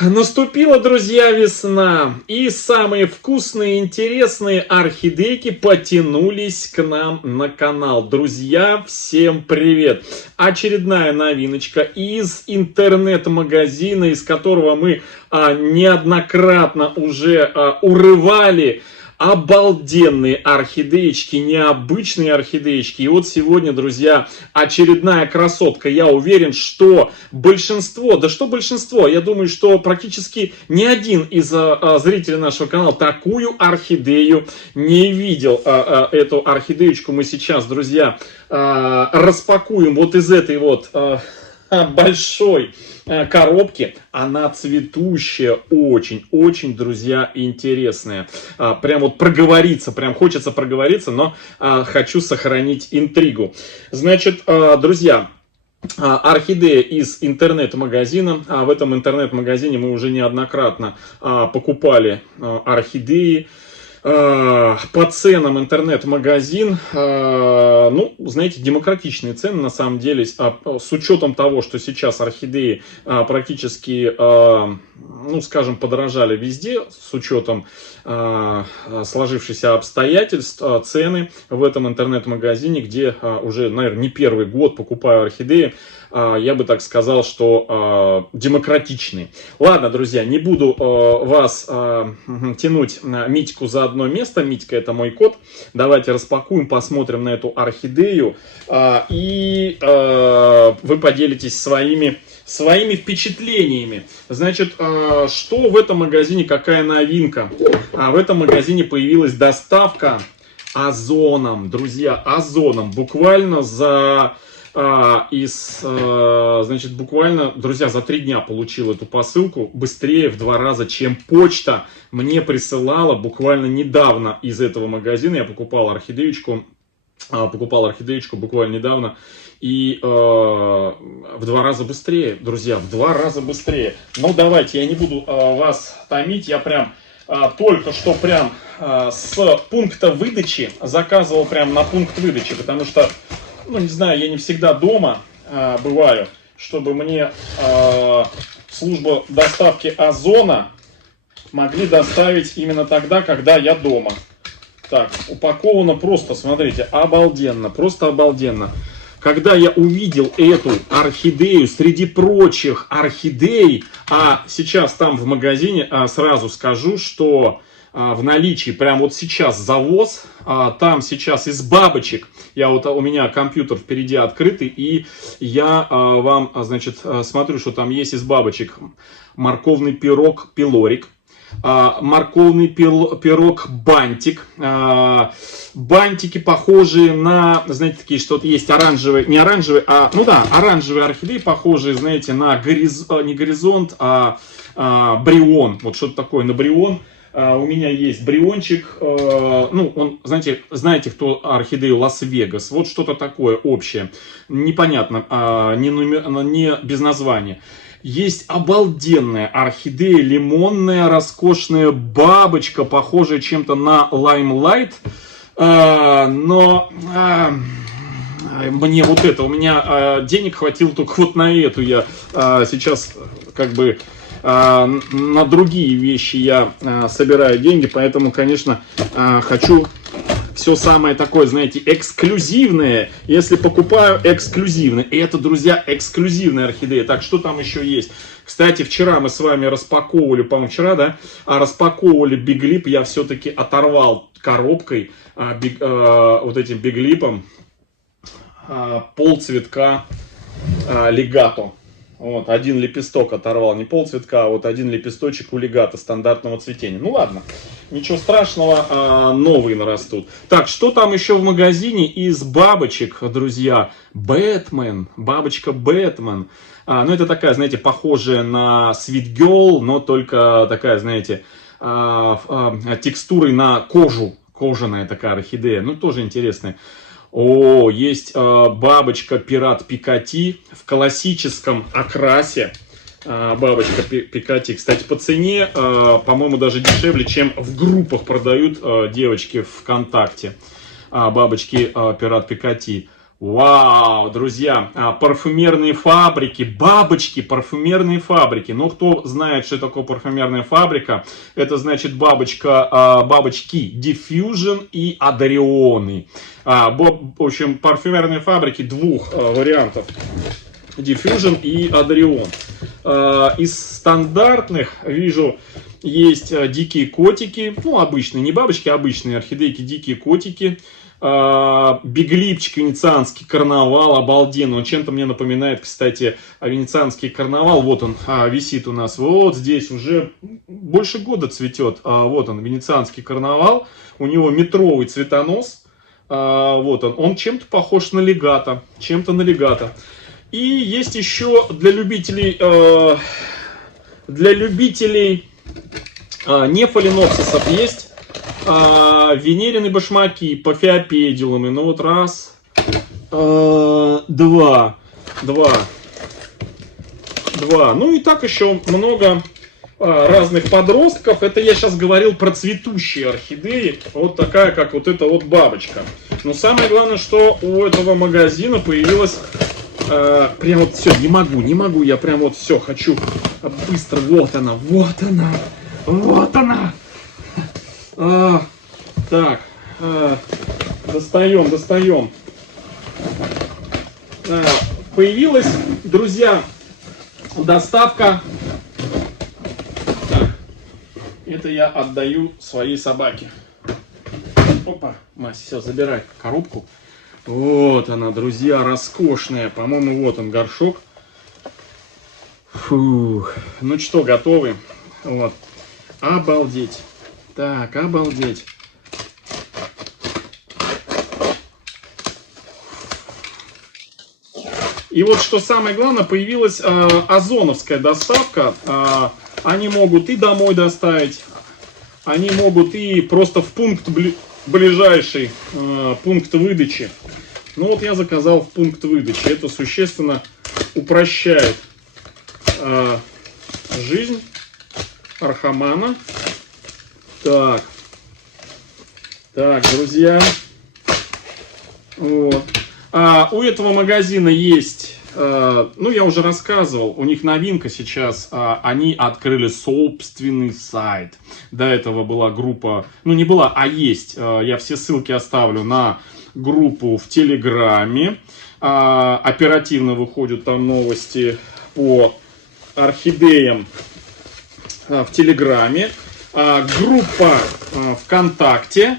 Наступила, друзья, весна, и самые вкусные и интересные орхидейки потянулись к нам на канал. Друзья, всем привет! Очередная новиночка из интернет-магазина, из которого мы неоднократно уже урывали обалденные орхидеечки, необычные орхидеечки. И вот сегодня, друзья, очередная красотка. Я уверен, что большинство, да что большинство, я думаю, что практически ни один из зрителей нашего канала такую орхидею не видел. Эту орхидеечку мы сейчас, друзья, распакуем вот из этой вот большой коробки. Она цветущая, очень, друзья, интересная. Прям вот проговориться, прям хочется проговориться, но хочу сохранить интригу. Значит, друзья, орхидея из интернет-магазина. В этом интернет-магазине мы уже неоднократно покупали орхидеи. По ценам интернет-магазин, ну, знаете, демократичные цены на самом деле, с учетом того, что сейчас орхидеи практически, ну, скажем, подорожали везде, с учетом сложившихся обстоятельств, цены в этом интернет-магазине, где уже, наверное, не первый год покупаю орхидеи, я бы так сказал, что демократичные. Ладно, друзья, не буду вас тянуть Митьку за одно место. Митька — это мой кот. Давайте распакуем, посмотрим на эту орхидею. И вы поделитесь своими впечатлениями. Значит, что в этом магазине, какая новинка? В этом магазине появилась доставка озоном. Друзья, озоном. Буквально значит, буквально, друзья, за 3 дня получил эту посылку, быстрее в 2 раза, чем почта мне присылала буквально недавно из этого магазина. Я покупал орхидеечку буквально недавно, и в 2 раза быстрее, друзья, в 2 раза быстрее. Ну, давайте, я не буду вас томить, я прям только что прям с пункта выдачи заказывал прям на пункт выдачи, потому что, ну, не знаю, я не всегда дома бываю, чтобы мне служба доставки озона могли доставить именно тогда, когда я дома. Так, упаковано просто, смотрите, обалденно, просто обалденно. Когда я увидел эту орхидею среди прочих орхидей, а сейчас там в магазине, сразу скажу, что в наличии прям вот сейчас завоз, там сейчас из бабочек, у меня компьютер впереди открытый, и я вам, значит, смотрю, что там есть из бабочек: морковный пирог пилорик, морковный пирог бантик, бантики похожие на, знаете, такие что-то есть оранжевые, не оранжевые, ну да, оранжевые орхидеи, похожие, знаете, на не горизонт, брион, вот что-то такое на брион. У меня есть бриончик, ну, он, знаете, кто орхидею Лас-Вегас, вот что-то такое общее, непонятно, не без названия. Есть обалденная орхидея лимонная, роскошная бабочка, похожая чем-то на Limelight, но мне вот это, у меня денег хватило только вот на эту, я сейчас как бы на другие вещи я собираю деньги, поэтому, конечно, хочу все самое такое, знаете, эксклюзивное. Если покупаю, эксклюзивное. И это, друзья, эксклюзивная орхидея. Так, что там еще есть? Кстати, вчера мы с вами распаковывали, по-моему, вчера, да, распаковывали биглип. Я все-таки оторвал коробкой вот этим биглипом полцветка легато. Вот, 1 лепесток оторвал, не полцветка, а вот 1 лепесточек у легато стандартного цветения. Ну ладно, ничего страшного, новые нарастут. Так, что там еще в магазине из бабочек, друзья? Бэтмен, бабочка Бэтмен. Ну, это такая, знаете, похожая на Sweet Girl, но только такая, знаете, текстурой на кожу. Кожаная такая орхидея, ну, тоже интересная. О, есть бабочка Пират Пикати в классическом окрасе. Бабочка Пикати, кстати, по цене, по-моему, даже дешевле, чем в группах продают девочки ВКонтакте. Бабочки Пират Пикати. Вау, друзья, парфюмерные фабрики, бабочки, парфюмерные фабрики. Ну, кто знает, что такое парфюмерная фабрика, это значит бабочки Diffusion и Адарионы. В общем, парфюмерные фабрики двух вариантов. Diffusion и Adarion. Из стандартных вижу есть дикие котики, ну обычные, не бабочки, а обычные орхидейки, дикие котики. Биглипчик, венецианский карнавал, обалденно. Он чем-то мне напоминает, кстати, венецианский карнавал. Вот он висит у нас. Вот здесь уже больше года цветет. Вот он, венецианский карнавал. У него метровый цветонос. Вот он. Он чем-то похож на легато. Чем-то на легато. И есть еще для любителей не фаленопсисов есть венерины башмаки, пафиопедилумы. Ну вот раз, два. Ну и так еще много разных подростков. Это я сейчас говорил про цветущие орхидеи. Вот такая, как вот эта вот бабочка. Но самое главное, что у этого магазина появилась... прям вот все, не могу, я прям вот все хочу быстро, вот она. Так, достаем. Появилась, друзья, доставка. Так, это я отдаю своей собаке. Опа, Мась, все, забирай коробку. Вот она, друзья, роскошная. По-моему, вот он, горшок. Фух. Ну что, готовы? Вот. Обалдеть. Так, обалдеть. И вот что самое главное, появилась озоновская доставка. Они могут и домой доставить, они могут и просто в пункт ближайший пункт выдачи. Ну вот я заказал в пункт выдачи. Это существенно упрощает жизнь архамана. Так, друзья. Вот. У этого магазина есть, ну я уже рассказывал, у них новинка сейчас, они открыли собственный сайт. До этого была группа, ну не была, а есть, я все ссылки оставлю на группу в Телеграме. Оперативно выходят там новости по орхидеям в Телеграме. Группа ВКонтакте.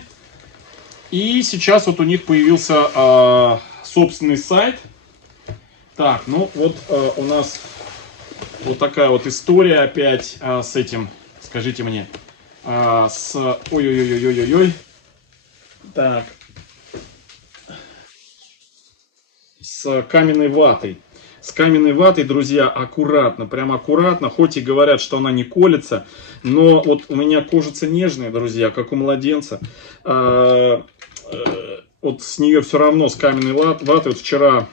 И сейчас вот у них появился собственный сайт. Так, ну вот у нас вот такая вот история опять с этим, скажите мне, с... Ой-ой-ой-ой-ой-ой. Так. С каменной ватой. С каменной ватой, друзья, аккуратно, прям аккуратно. Хоть и говорят, что она не колется, но вот у меня кожица нежная, друзья, как у младенца. Вот с нее все равно, с каменной ватой. Вот вчера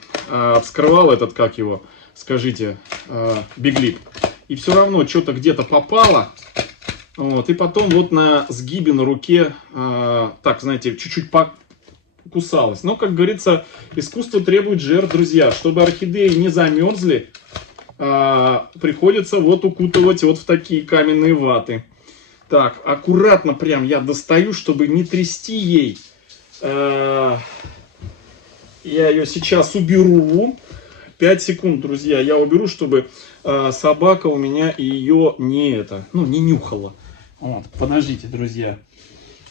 вскрывал этот, как его, скажите, биглип. И все равно что-то где-то попало. Вот, и потом вот на сгибе на руке, так, знаете, чуть-чуть кусалась. Но, как говорится, искусство требует жертв, друзья. Чтобы орхидеи не замерзли, приходится вот укутывать вот в такие каменные ваты. Так, аккуратно прям я достаю, чтобы не трясти ей. Я ее сейчас уберу. 5 секунд, друзья, я уберу, чтобы собака у меня ее не нюхала. Вот, подождите, друзья.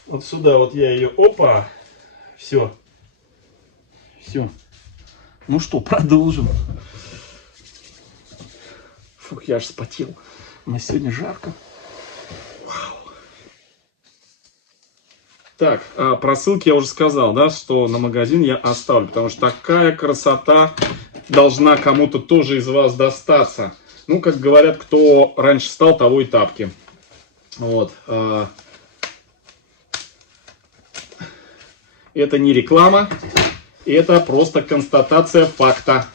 Вот сюда вот я ее, опа. Все. Ну что, продолжим. Фух, я аж вспотел. У нас сегодня жарко. Вау. Так, про ссылки я уже сказал, да, что на магазин я оставлю, потому что такая красота должна кому-то тоже из вас достаться. Ну, как говорят, кто раньше встал, того и тапки. Вот. Это не реклама, это просто констатация факта.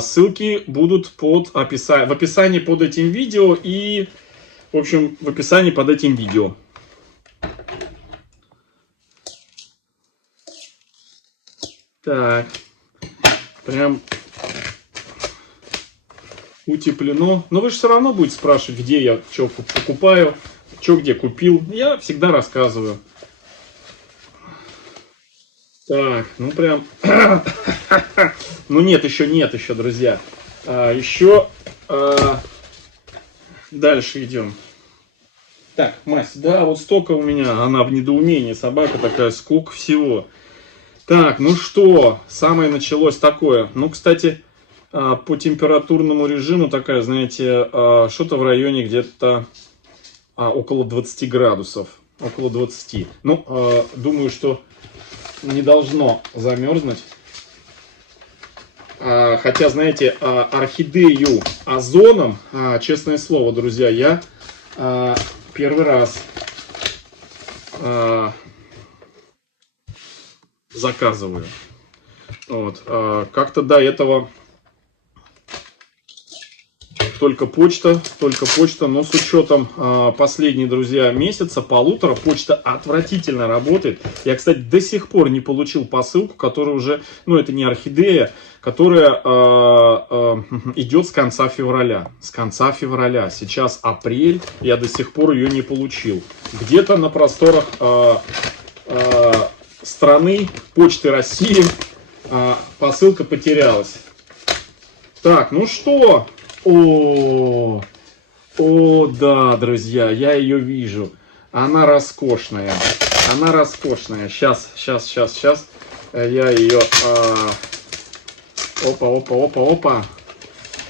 Ссылки будут в описании под этим видео и, в общем, в описании под этим видео. Так, прям утеплено. Но вы же все равно будете спрашивать, где я что покупаю, что где купил. Я всегда рассказываю. Так, ну прям... Ну нет еще, друзья. Еще дальше идем. Так, Мась, да, вот столько у меня, она в недоумении, собака такая, сколько всего. Так, ну что, самое началось такое. Ну, кстати, по температурному режиму такая, знаете, что-то в районе где-то около 20 градусов. Около 20. Ну, думаю, что не должно замерзнуть. Хотя, знаете, орхидею озоном, честное слово, друзья, я первый раз заказываю. Вот. Как-то до этого только почта, но с учетом последние, друзья, месяца, полутора, почта отвратительно работает. Я, кстати, до сих пор не получил посылку, которая уже, ну, это не орхидея, которая идет с конца февраля. С конца февраля. Сейчас апрель, я до сих пор ее не получил. Где-то на просторах страны, Почты России, посылка потерялась. Так, ну что? О, да, друзья, я ее вижу. Она роскошная. Она роскошная. Сейчас. Я ее... Опа.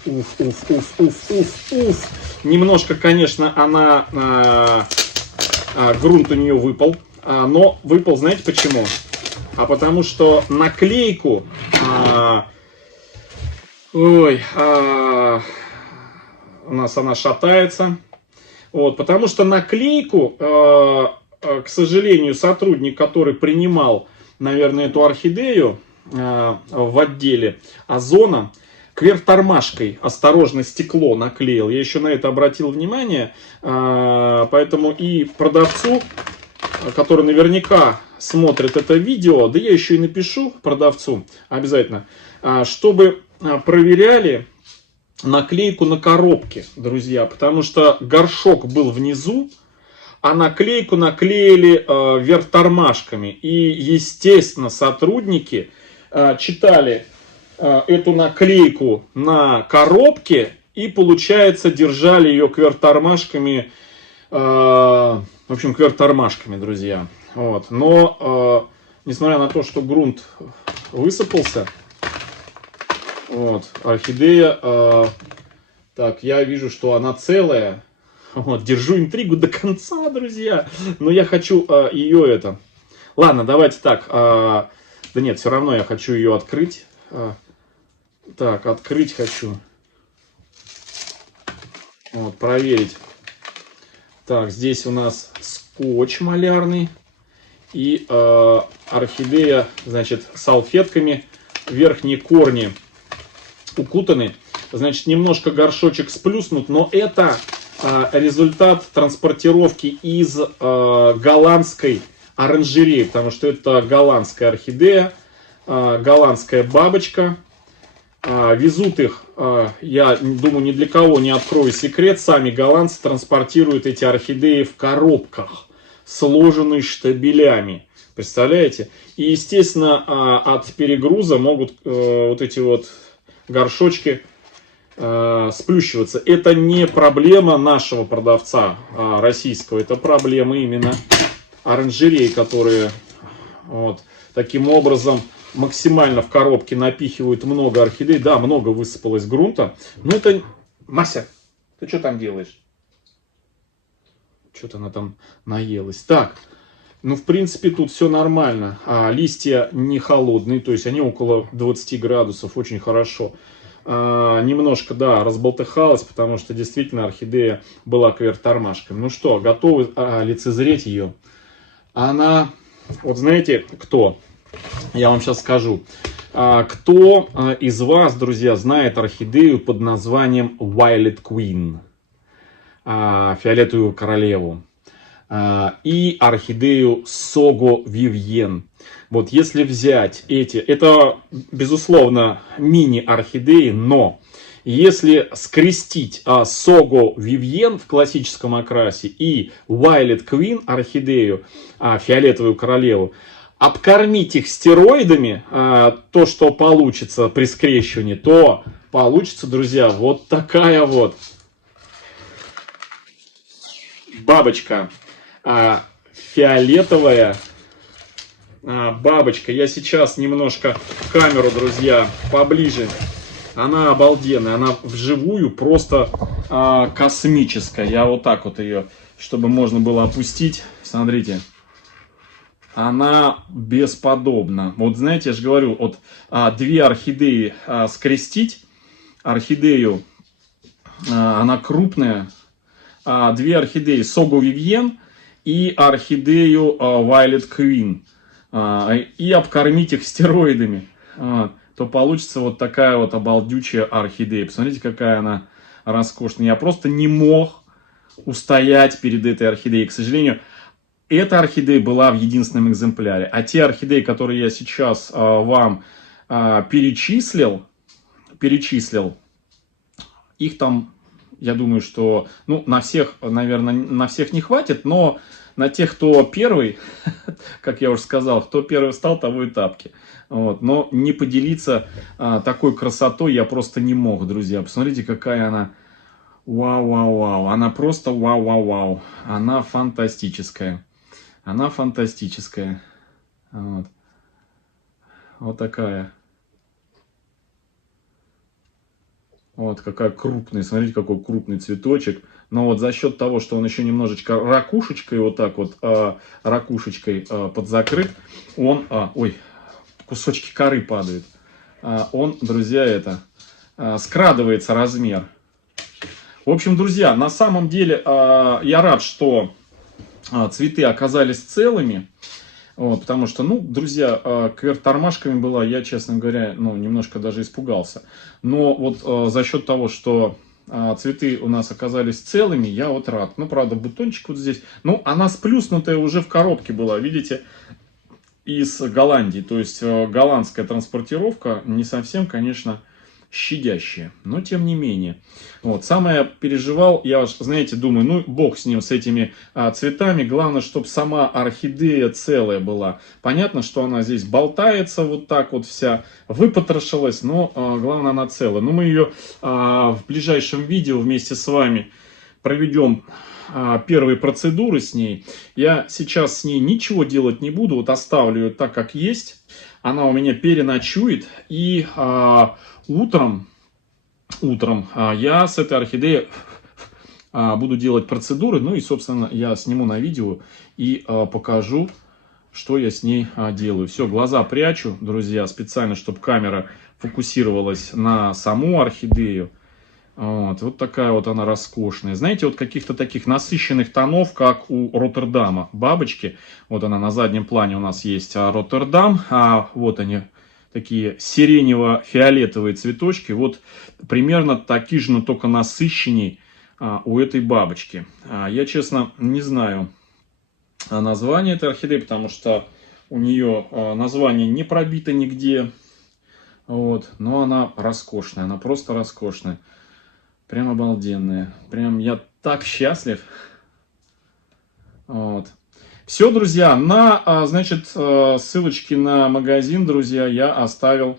Уф. Немножко, конечно, она... грунт у нее выпал. Но выпал, знаете почему? Потому что наклейку... у нас она шатается. Вот, потому что наклейку, к сожалению, сотрудник, который принимал, наверное, эту орхидею в отделе озона, кверх тормашкой осторожно стекло наклеил. Я еще на это обратил внимание. Поэтому и продавцу, который наверняка смотрит это видео, да я еще и напишу продавцу обязательно, чтобы проверяли наклейку на коробке, друзья, потому что горшок был внизу, а наклейку наклеили вверх тормашками. И, естественно, сотрудники читали эту наклейку на коробке и, получается, держали ее кверх тормашками, в общем, кверх тормашками, друзья. Вот. Но, несмотря на то, что грунт высыпался, вот, орхидея, так, я вижу, что она целая. Вот, держу интригу до конца, друзья. Но я хочу ее это... Ладно, давайте так. Да нет, все равно я хочу ее открыть. Так, открыть хочу. Вот, проверить. Так, здесь у нас скотч малярный. И орхидея, значит, салфетками. Верхние корни укутаны. Значит, немножко горшочек сплюснут, но это результат транспортировки из голландской оранжереи, потому что это голландская орхидея, голландская бабочка. Везут их, я думаю, ни для кого не открою секрет, сами голландцы транспортируют эти орхидеи в коробках, сложенные штабелями. Представляете? И, естественно, от перегруза могут вот эти вот горшочки сплющиваться. Это не проблема нашего продавца российского, это проблема именно оранжерей, которые вот таким образом максимально в коробке напихивают много орхидей. Да, много высыпалось грунта. Но это... Мася, ты что там делаешь? Что-то она там наелась. Так, ну в принципе тут все нормально. Листья не холодные, то есть они около 20 градусов, очень хорошо. Немножко, да, разболтыхалась, потому что действительно орхидея была кверх тормашками. Ну что, готовы лицезреть ее? Она, вот знаете, кто? Я вам сейчас скажу. Кто из вас, друзья, знает орхидею под названием Violet Queen? Фиолетовую королеву. и орхидею Сого Вивьен. Вот если взять это, безусловно, мини-орхидеи, но если скрестить Сого Вивьен в классическом окрасе и Violet Queen орхидею, фиолетовую королеву, обкормить их стероидами, то, что получится при скрещивании, то получится, друзья, вот такая вот бабочка. Фиолетовая бабочка. Я сейчас немножко камеру, друзья, поближе. Она обалденная. Она вживую просто космическая. Я вот так вот ее, чтобы можно было опустить. Смотрите. Она бесподобна. Вот знаете, я же говорю, вот две орхидеи скрестить. Орхидею, она крупная. Две орхидеи Сого Вивьен и орхидею Violet Queen. И обкормить их стероидами, то получится вот такая вот обалдючая орхидея. Посмотрите, какая она роскошная. Я просто не мог устоять перед этой орхидеей. К сожалению, эта орхидея была в единственном экземпляре. А те орхидеи, которые я сейчас вам перечислил, их там, я думаю, что на всех, наверное, на всех не хватит, но на тех, кто первый, как я уже сказал, кто первый встал, того и тапки. Вот. Но не поделиться такой красотой я просто не мог, друзья. Посмотрите, какая она. Вау-вау-вау. Она просто вау-вау-вау. Она фантастическая. Она фантастическая. Вот, вот такая. Вот какая крупная. Смотрите, какой крупный цветочек. Но вот за счет того, что он еще немножечко ракушечкой, вот так вот, ракушечкой подзакрыт, он, ой, кусочки коры падают. Он, друзья, скрадывается размер. В общем, друзья, на самом деле я рад, что цветы оказались целыми. Вот, потому что, друзья, кверх тормашками была, я, честно говоря, немножко даже испугался. Но вот за счет того, что цветы у нас оказались целыми, я вот рад. Правда, бутончик вот здесь. Она сплюснутая уже в коробке была, видите, из Голландии. То есть голландская транспортировка не совсем, конечно, щадящая. Но тем не менее. Вот. Самое переживал, я, знаете, думаю, бог с ним, с этими цветами. Главное, чтобы сама орхидея целая была. Понятно, что она здесь болтается вот так вот вся, выпотрошилась, но главное, она целая. Мы ее в ближайшем видео вместе с вами проведем первые процедуры с ней. Я сейчас с ней ничего делать не буду, вот оставлю ее так, как есть. Она у меня переночует, и утром я с этой орхидеей буду делать процедуры. И, собственно, я сниму на видео и покажу, что я с ней делаю. Все, глаза прячу, друзья, специально, чтобы камера фокусировалась на саму орхидею. Вот такая вот она роскошная. Знаете, вот каких-то таких насыщенных тонов, как у Роттердама бабочки. Вот она на заднем плане у нас есть Роттердам. Вот они, такие сиренево-фиолетовые цветочки. Вот примерно такие же, но только насыщенней у этой бабочки. Я, честно, не знаю название этой орхидеи, потому что у нее название не пробито нигде. Вот. Но она роскошная, она просто роскошная. Прям обалденная. Прям я так счастлив. Вот. Все, друзья, значит, ссылочки на магазин, друзья, я вставлю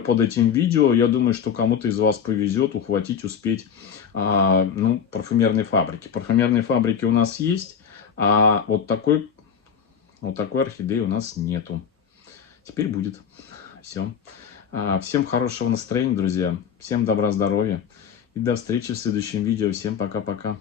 под этим видео. Я думаю, что кому-то из вас повезет ухватить, успеть парфюмерной фабрики. Парфюмерной фабрики у нас есть, а вот такой орхидеи у нас нету. Теперь будет. Все. Всем хорошего настроения, друзья. Всем добра, здоровья. И до встречи в следующем видео. Всем пока-пока.